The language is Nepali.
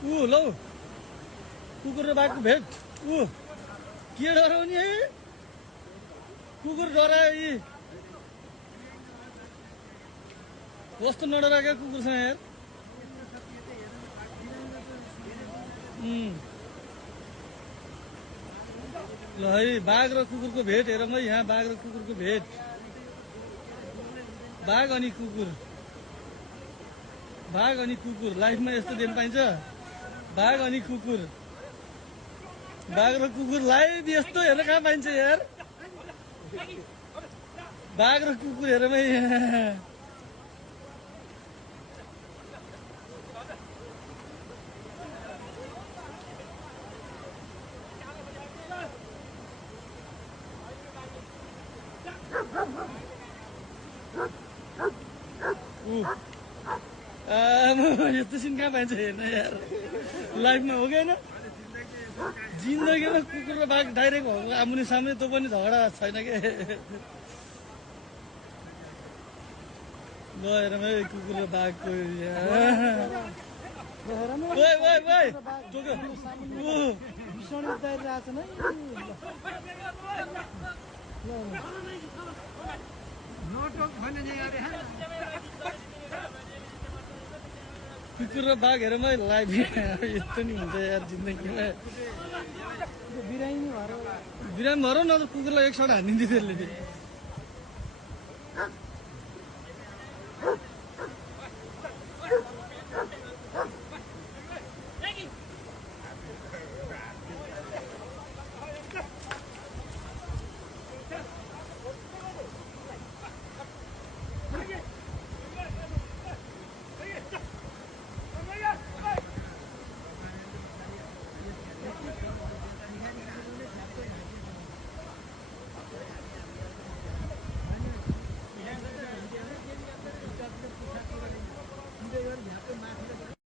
लौ कुकुर र बाघको भेट के डराउने है कुकुर डरायो यी कस्तो नडरा क्या कुकुरसँग यार ल है बाघ र कुकुरको भेट हेरौँ है यहाँ बाघ र कुकुरको भेट बाघ अनि कुकुर लाइफमा यस्तो दिन पाइन्छ बाघ अनि कुकुर बाघ र कुकुर लाइभ यस्तो हेर्न कहाँ पाइन्छ यार बाघ र कुकुर हेरौँ है यहाँ यस्तो सिन कहाँ पाइन्छ हेर्न यार लाइफमा हो कि होइन जिन्दगीमा कुकुर र बाघ डाइरेक्ट भएको आमुने सामने त्यो पनि झगडा छैन के गएर कुकुर र बाघको कुकुर र बाघ हेरौँ है लाइभ यस्तो नि हुन्छ यार जिन्दगीमा बिरामी भएर न त कुकुरलाई एक सट हानिदिन्थ्यो त्यसले